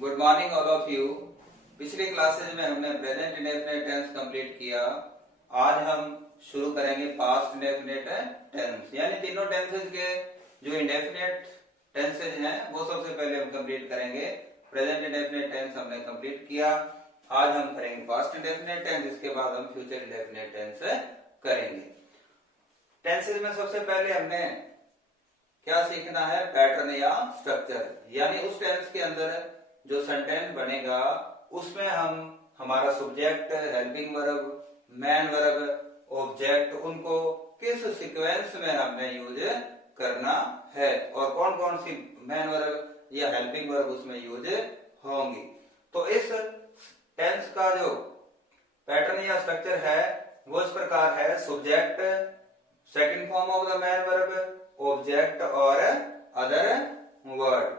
Good morning all of you. पिछली classes में हमने प्रेजेंट इंडेफिनिट टेंस कंप्लीट किया। आज हम शुरू करेंगे पास्ट इंडेफिनिट टेंस, यानी तीनों टेंसेज के जो इंडेफिनिट टेंसेज हैं वो सबसे पहले हम कंप्लीट करेंगे। प्रेजेंट इंडेफिनिट टेंस हमने कंप्लीट किया। आज हम करेंगे पास्ट इंडेफिनिट टेंस, इसके बाद हम फ्यूचर इंडेफिनिट टेंस करेंगे। टेंसेज में सबसे पहले हमने क्या सीखना है, पैटर्न या स्ट्रक्चर, यानी उस टेंस के अंदर जो सेंटेंस बनेगा उसमें हम हमारा subject, helping verb, man verb, object, उनको किस सीक्वेंस में हमने यूज करना है और कौन कौन सी मैन वर्ब या हेल्पिंग वर्ब उसमें यूज होंगी। तो इस टेंस का जो पैटर्न या स्ट्रक्चर है वो इस प्रकार है: subject, second form of the man verb, object और अदर वर्ड।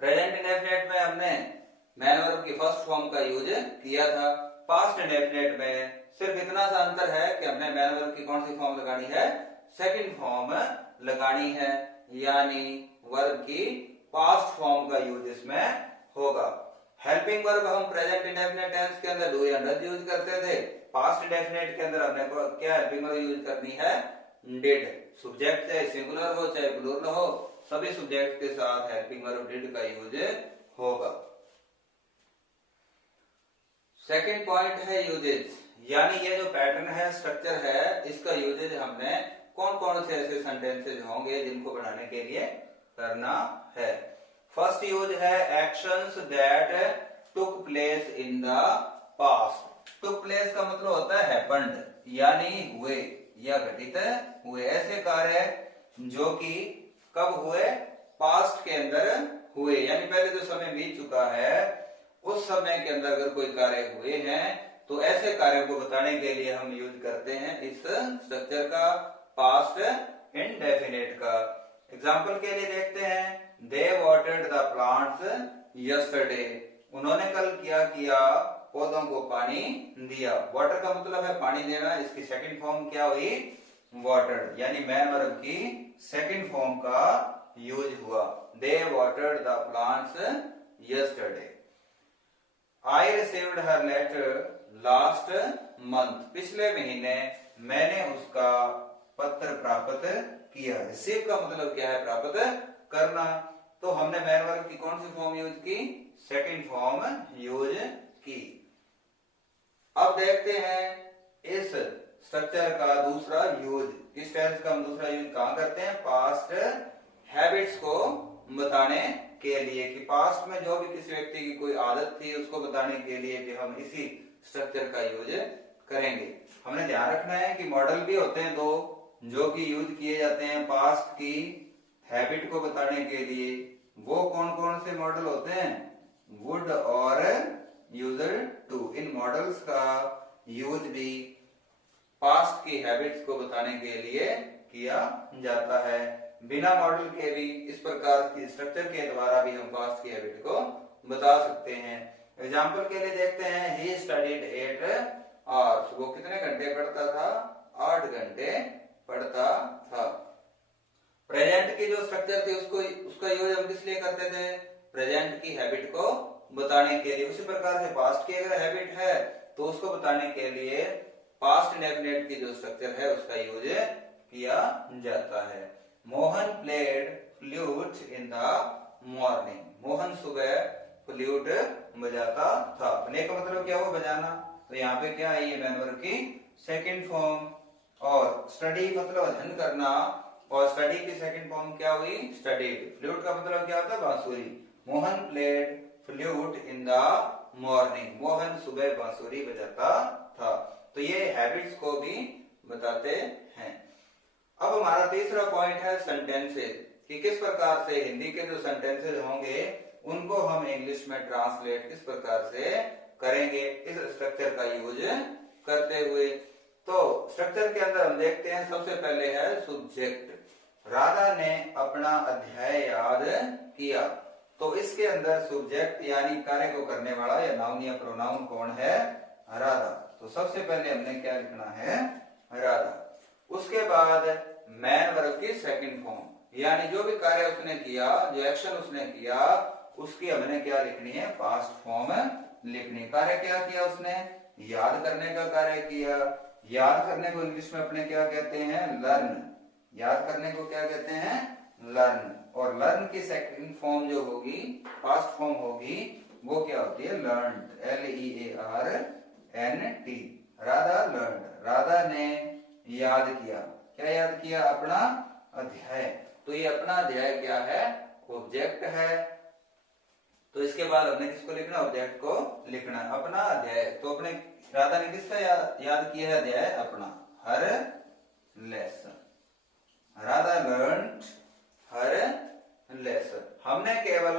प्रेजेंट इंडेफिनिट में हमने मैन वर्ब की फर्स्ट फॉर्म का यूज किया था। पास्ट इंडेफिनिट में सिर्फ इतना सा अंतर है कि हमने मैन वर्ब की कौन सी फॉर्म लगानी है, सेकंड फॉर्म लगानी है, यानी वर्ब की पास्ट फॉर्म का यूज इसमें होगा। हेल्पिंग वर्ब हम प्रेजेंट इंडेफिनिट टेंस के अंदर डू या डज यूज करते थे। पास्ट इंडेफिनिट के अंदर हमने क्या हेल्पिंग वर्ब यूज करनी है, डिड। सब्जेक्ट चाहे सिंगुलर हो चाहे प्लूरल हो, सभी सब्जेक्ट के साथ हेल्पिंग वर्ब डिड का यूज होगा। सेकंड पॉइंट है यूजेज, यानी ये जो पैटर्न है, स्ट्रक्चर है, इसका यूजेज हमने कौन कौन से ऐसे सेंटेंसेज होंगे जिनको बनाने के लिए करना है। फर्स्ट यूज है actions that took place in the past. Took place का मतलब होता है हैपेंड, यानी हुए या घटित हुए ऐसे कार्य जो कि कब हुए, पास्ट के अंदर हुए, यानी पहले जो समय बीत चुका है उस समय के अंदर अगर कोई कार्य हुए हैं तो ऐसे कार्यों को बताने के लिए हम यूज करते हैं इस स्ट्रक्चर का, पास्ट इंडेफिनिट का। एग्जांपल के लिए देखते हैं, दे वाटर्ड द प्लांट्स यस्टरडे। उन्होंने कल क्या किया, पौधों को पानी दिया। वाटर का मतलब है पानी देना, इसकी सेकंड फॉर्म क्या हुई, वाटर्ड, यानी मैन वर्ब की सेकंड फॉर्म का यूज हुआ। They watered the plants yesterday. I received her letter last month. पिछले महीने मैंने उसका पत्र प्राप्त किया। रिसीव का मतलब क्या है, प्राप्त करना। तो हमने मैन वर्ब की कौन सी फॉर्म यूज की, सेकंड फॉर्म यूज की। अब देखते हैं इस स्ट्रक्चर का दूसरा यूज। इस टेंस का हम दूसरा यूज कहां करते हैं, पास्ट हैबिट्स को बताने के लिए, कि पास्ट में जो भी किसी व्यक्ति की कोई आदत थी उसको बताने के लिए भी हम इसी स्ट्रक्चर का यूज करेंगे। हमने ध्यान रखना है कि मॉडल भी होते हैं दो जो कि यूज किए जाते हैं पास्ट की हैबिट को बताने के लिए। वो कौन कौन से मॉडल होते हैं, वुड और यूजर टू। इन मॉडल्स का यूज भी पास्ट की हैबिट्स को बताने के लिए किया जाता है। बिना मॉडल के भी इस प्रकार की स्ट्रक्चर के द्वारा भी हम पास्ट की हैबिट को बता सकते हैं। एग्जाम्पल के लिए देखते हैं, ही स्टडीड 8 आवर्स। वो कितने घंटे पढ़ता था, 8 घंटे पढ़ता था। प्रेजेंट की जो स्ट्रक्चर थी उसका यूज हम किस लिए करते थे, प्रेजेंट की हैबिट को बताने के लिए। उसी प्रकार से पास्ट की अगर हैबिट है तो उसको बताने के लिए पास्ट इंडेफिनिट की जो स्ट्रक्चर है उसका यूज किया जाता है। Mohan played flute in the morning. Mohan सुबह फ्लूट बजाता था। प्ले का मतलब क्या हुआ, बजाना। तो यहाँ पे क्या है, ये मैन वर्ब की सेकंड फॉर्म। और स्टडी मतलब अध्ययन करना, और स्टडी की सेकंड फॉर्म क्या हुई, स्टडीड। फ्लूट का मतलब क्या होता है, बांसुरी। Mohan played flute in the morning. Mohan सुबह बांसुरी बजाता था। तो ये हैबिट्स को भी बताते हैं। अब हमारा तीसरा पॉइंट है सेंटेंसेस, कि किस प्रकार से हिंदी के जो सेंटेंसेस होंगे उनको हम इंग्लिश में ट्रांसलेट किस प्रकार से करेंगे इस स्ट्रक्चर का यूज करते हुए। तो स्ट्रक्चर के अंदर हम देखते हैं, सबसे पहले है सब्जेक्ट। राधा ने अपना अध्याय याद किया। तो इसके अंदर सब्जेक्ट यानी कार्य को करने वाला या नाउन या प्रोनाउन कौन है, राधा। तो सबसे पहले हमने क्या लिखना है, राधा। उसके बाद मैन वर्ब की सेकंड फॉर्म, यानी जो भी कार्य उसने किया, जो एक्शन उसने किया उसकी हमने क्या लिखनी है, पास्ट फॉर्म लिखनी। कार्य क्या किया उसने, याद करने का कार्य किया। याद करने को इंग्लिश में अपने क्या कहते हैं, लर्न। याद करने को क्या कहते हैं, लर्न। और लर्न की सेकंड फॉर्म जो होगी, पास्ट फॉर्म होगी, वो क्या होती है, learned, LEARNT। Radha learned, Radha ने याद किया। क्या याद किया, अपना अध्याय। तो ये अपना अध्याय क्या है, ऑब्जेक्ट है। तो इसके बाद हमने किसको लिखना, ऑब्जेक्ट को लिखना, अपना अध्याय। तो अपने राधा ने किसका याद किया है, अध्याय अपना, हर लेसन। राधा लर्नड हर लेसन। हमने केवल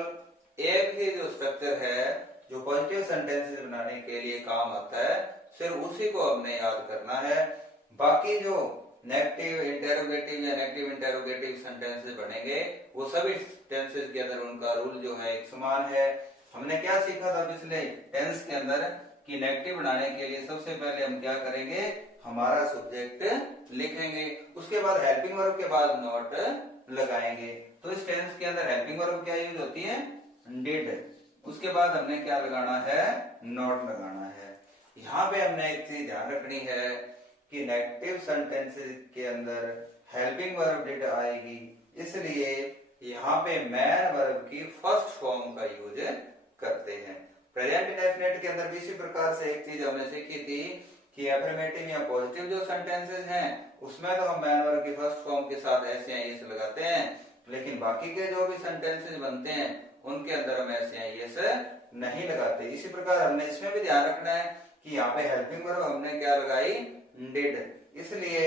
एक ही जो स्ट्रक्चर है जो पॉजिटिव सेंटेंसेस बनाने के लिए काम आता है, सिर्फ उसी को हमने याद करना है। बाकी जो नेगेटिव इंटेरोगेटिव या नेगेटिव इंटेरोगेटिव सेंटेंसेस बनेंगे, वो सभी टेंसेस के अंदर उनका रूल जो है एक समान है। हमने क्या सीखा था पिछले टेंस के अंदर कि नेगेटिव बनाने के लिए सबसे पहले हम क्या करेंगे, हमारा सब्जेक्ट लिखेंगे, उसके बाद हेल्पिंग वर्ब के बाद नॉट लगाएंगे। तो इस टेंस के अंदर हेल्पिंग वर्ब क्या यूज होती है, डिड। उसके बाद हमने क्या लगाना है, नॉट लगाना है। यहाँ पे हमने एक चीज ध्यान रखनी है कि नेगेटिव सेंटेंसेस के अंदर हेल्पिंग वर्ब डिड आएगी, इसलिए यहाँ पे मैन वर्ब की फर्स्ट फॉर्म का यूज करते हैं। प्रेजेंट इंडेफिनिट के अंदर भी इसी प्रकार से एक चीज हमने सीखी थी कि अफर्मेटिव या पॉजिटिव जो सेंटेंसेस हैं उसमें तो हम मैन वर्ब की फर्स्ट फॉर्म के साथ ऐसे या ऐसे लगाते हैं, लेकिन बाकी के जो भी सेंटेंसेस बनते हैं उनके अंदर हम ऐसे या ऐसे नहीं लगाते। इसी प्रकार हमने इसमें भी ध्यान रखना है कि यहाँ पे हेल्पिंग वर्ब हमने क्या लगाई, डिड, इसलिए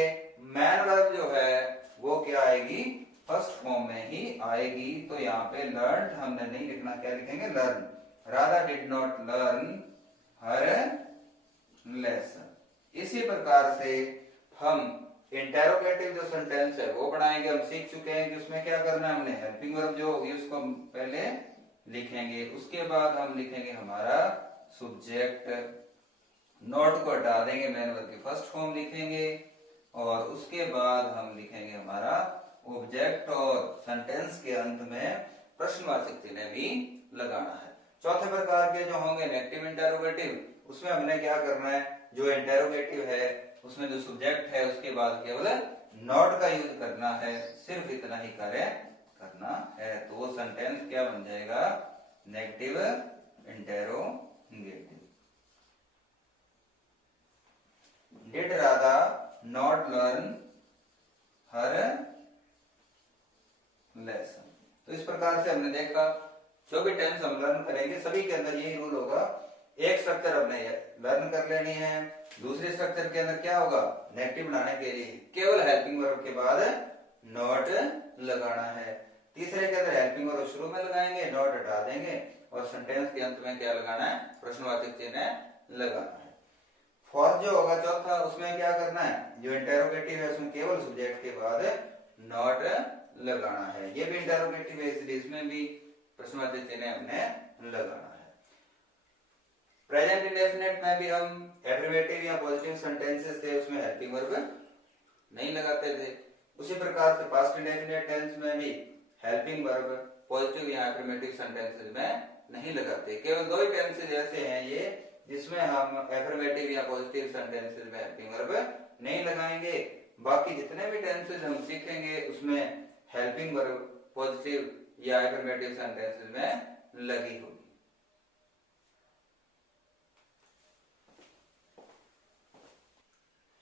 मैन वर्ब जो है वो क्या आएगी, फर्स्ट फॉर्म में ही आएगी। तो यहाँ पे लर्न हमने नहीं लिखना, क्या लिखेंगे, learn. Radha did not learn her lesson. इसी प्रकार से हम इंटेरोगेटिव जो सेंटेंस है वो बनाएंगे। हम सीख चुके हैं कि उसमें क्या करना है, हमने हेल्पिंग वर्ब जो होगी उसको हम पहले लिखेंगे, उसके बाद हम लिखेंगे हमारा सब्जेक्ट, नॉट को हटा देंगे, मैन वर्ब की फर्स्ट फॉर्म लिखेंगे, और उसके बाद हम लिखेंगे हमारा ऑब्जेक्ट, और सेंटेंस के अंत में प्रश्नवाचक चिन्ह भी लगाना है। चौथे प्रकार के जो होंगे नेगेटिव इंटेरोगेटिव, उसमें हमने क्या करना है, जो इंटेरोगेटिव है उसमें जो सब्जेक्ट है उसके बाद केवल नॉट का यूज करना है, सिर्फ इतना ही कार्य करना है। तो वो सेंटेंस क्या बन जाएगा, negative interrogative. Did Radha not learn her lesson. तो इस प्रकार से हमने देखा जो भी टेंस हम लर्न करेंगे सभी के अंदर यही रूल होगा, एक स्ट्रक्चर हमने लर्न कर लेनी है, दूसरे स्ट्रक्चर के अंदर क्या होगा, नेगेटिव बनाने के लिए केवल हेल्पिंग वर्ब के बाद नॉट लगाना है, तीसरे के अंदर हेल्पिंग वर्ब शुरू में लगाएंगे, नॉट हटा देंगे, और सेंटेंस के अंत में क्या लगाना है, प्रश्नवाचक चिन्ह लगाना है। फोर्थ जो होगा चौथा, उसमें क्या करना है, जो इंटेरोगेटिव है उसमें केवल सब्जेक्ट के बाद नॉट लगाना है। ये भी इंटेरोगेटिव है इसलिए इसमें भी प्रश्नवाचक चिन्ह हमने लगाना है। प्रेजेंट इंडेफिनिट में भी हम एफर्मेटिव या पॉजिटिव सेंटेंसेस थे उसमें हेल्पिंग वर्ब नहीं लगाते थे, उसी प्रकार से पास्ट इंडेफिनिट टेंस में भी हेल्पिंग वर्ब पॉजिटिव या एफर्मेटिव सेंटेंसेस में नहीं लगाते। केवल दो ही टेंसेस ऐसे हैं ये जिसमें हम एफर्मेटिव या पॉजिटिव सेंटेंसेस में हेल्पिंग वर्ब नहीं लगाएंगे, बाकी जितने भी टेंसेस हम सीखेंगे उसमें हेल्पिंग वर्ब पॉजिटिव या एफर्मेटिव सेंटेंसेस में लगी होगी।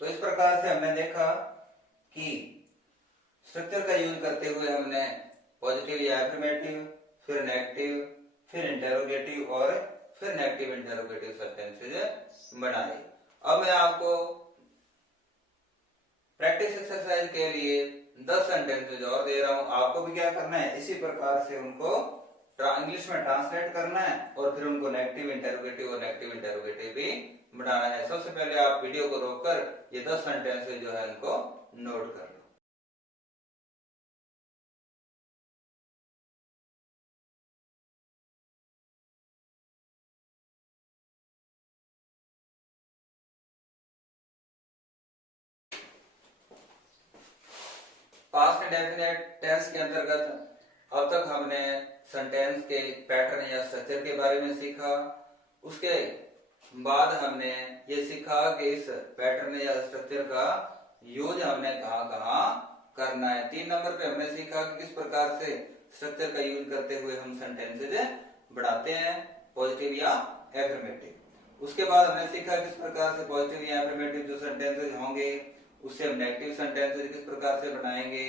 तो इस प्रकार से हमने देखा कि स्ट्रक्चर का यूज करते हुए हमने पॉजिटिव या एफर्मेटिव, फिर नेगेटिव, फिर इंटेरोगेटिव और फिर नेगेटिव इंटेरोगेटिव सेंटेंसेस बनाए। अब मैं आपको प्रैक्टिस एक्सरसाइज के लिए 10 सेंटेंसेस और दे रहा हूं, आपको भी क्या करना है, इसी प्रकार से उनको इंग्लिश में ट्रांसलेट करना है और फिर उनको नेगेटिव इंटेरोगेटिव और नेगेटिव इंटेरोगेटिव भी बनाना है। सबसे पहले आप वीडियो को रोककर ये 10 सेंटेंसेस जो है उनको नोट कर लो। पास्ट इंडेफिनिट टेंस के अंतर्गत अब तक हमने सेंटेंस के पैटर्न या स्ट्रक्चर के बारे में सीखा। उसके बाद हमने ये सीखा कि इस पैटर्न या स्ट्रक्चर का यूज हमने कहाँ कहाँ करना है। 3 नंबर पे हमने सीखा कि किस प्रकार से स्ट्रक्चर का यूज करते हुए हम सेंटेंसेज बढ़ाते हैं, पॉजिटिव या एफर्मेटिव। उसके बाद हमने सीखा किस प्रकार से पॉजिटिव या एफर्मेटिव जो सेंटेंसेज होंगे उससे हम नेगेटिव सेंटेंसेज किस प्रकार से बनाएंगे,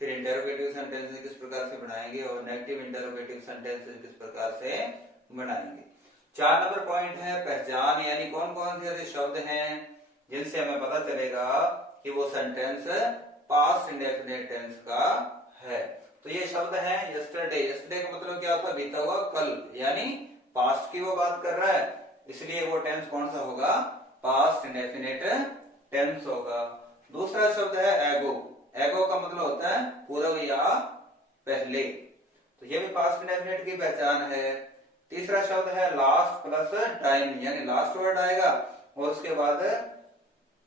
फिर इंटरोगेटिव सेंटेंसेज किस प्रकार से बनाएंगे और नेगेटिव इंटरोगेटिव सेंटेंसेज किस प्रकार से बनाएंगे। 4 नंबर पॉइंट है पहचान, यानी कौन कौन से ऐसे शब्द हैं जिनसे हमें पता चलेगा कि वो सेंटेंस पास्ट इंडेफिनिट टेंस का है। तो ये शब्द है यस्टरडे। यस्टरडे का मतलब क्या होता है, बीता हुआ कल, यानी पास्ट की वो बात कर रहा है, इसलिए वो टेंस कौन सा होगा, पास्ट इंडेफिनिट टेंस होगा। दूसरा शब्द है एगो। एगो का मतलब होता है पूर्व या पहले, तो ये भी पास्ट इंडेफिनिट की पहचान है। तीसरा शब्द है लास्ट प्लस टाइम, यानी लास्ट वर्ड आएगा और उसके बाद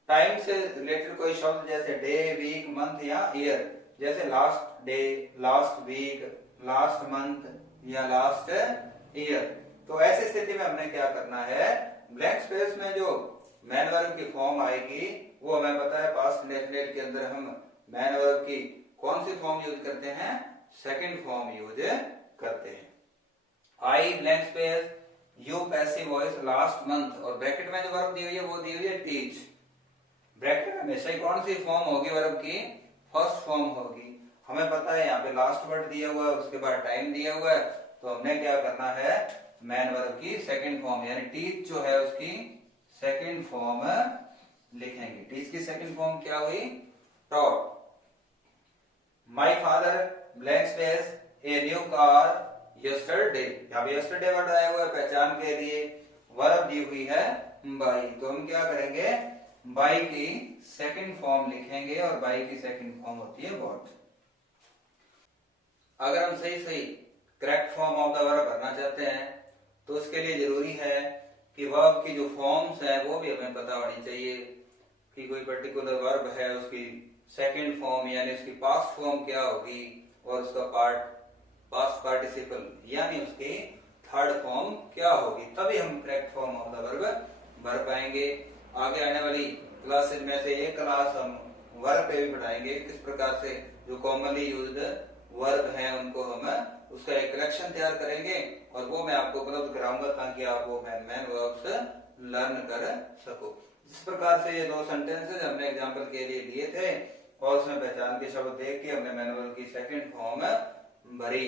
टाइम से रिलेटेड कोई शब्द जैसे डे, वीक, मंथ या ईयर, जैसे last day, last week, last month या लास्ट ईयर। तो ऐसी स्थिति में हमने क्या करना है, ब्लैंक स्पेस में जो मैन वर्ब की फॉर्म आएगी वो हमें पता है पास्ट इंडेफिनिट के अंदर हम मैन वर्ब की कौन सी फॉर्म यूज करते हैं, सेकंड फॉर्म यूज करते हैं। आई blank space, you passive voice, last month, और ब्रैकेट में जो वर्ब दी हुई है वो दी हुई है टीच। ब्रैकेट में हमेशा ही कौन सी फॉर्म होगी वर्ब की, फर्स्ट फॉर्म होगी। हमें पता है यहाँ पे लास्ट वर्ड दिया हुआ है, उसके बाद टाइम दिया हुआ है, तो हमने क्या करना है, मैन वर्ब की सेकंड फॉर्म यानी टीच जो है उसकी सेकंड फॉर्म लिखेंगे। टीच की सेकंड फॉर्म क्या हुई, taught. My father blank space a new car yesterday, यहाँ पे यस्टरडे वर्ड आया हुआ है पहचान के लिए, वर्ब दी हुई है बाई, तो हम क्या करेंगे, बाई की सेकंड फॉर्म लिखेंगे और बाई की सेकंड फॉर्म होती है व्हाट। अगर हम सही सही correct form of the verb भरना चाहते हैं तो उसके लिए जरूरी है कि वर्ब की जो फॉर्म्स है वो भी हमें पता होनी चाहिए कि कोई पर्टिकुलर वर्ब है उसकी सेकंड फॉर्म यानी उसकी पास्ट फॉर्म क्या होगी और उसका पास्ट पार्टिसिपल यानी उसकी थर्ड फॉर्म क्या होगी, तभी हम correct form of the verb भर पाएंगे। आगे आने वाली क्लासेज में से एक क्लास हम वर्ब पे भी पढ़ाएंगे, किस प्रकार से जो कॉमनली यूज्ड वर्ब हैं उनको हम उसका एक कलेक्शन तैयार करेंगे और वो मैं आपको उपलब्ध कराऊंगा ताकि आप वो मैन वर्ब्स लर्न कर सको। इस प्रकार से ये 2 सेंटेंसेस हमने एग्जांपल के लिए लिए थे और उसमें पहचान के शब्द देख के हमने मैन वर्ब की सेकंड फॉर्म भरी।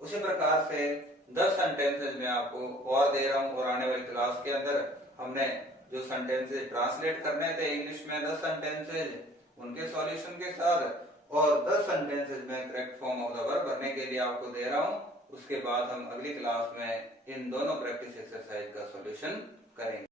उसी प्रकार से 10 सेंटेंसेस मैं आपको और दे रहा हूँ और आने वाली क्लास के अंदर हमने जो सेंटेंसेस ट्रांसलेट करने थे इंग्लिश में 10 सेंटेंसेस उनके सॉल्यूशन के साथ और 10 सेंटेंसेस में correct form of the verb भरने के लिए आपको दे रहा हूँ। उसके बाद हम अगली क्लास में इन दोनों प्रैक्टिस एक्सरसाइज का सॉल्यूशन करेंगे।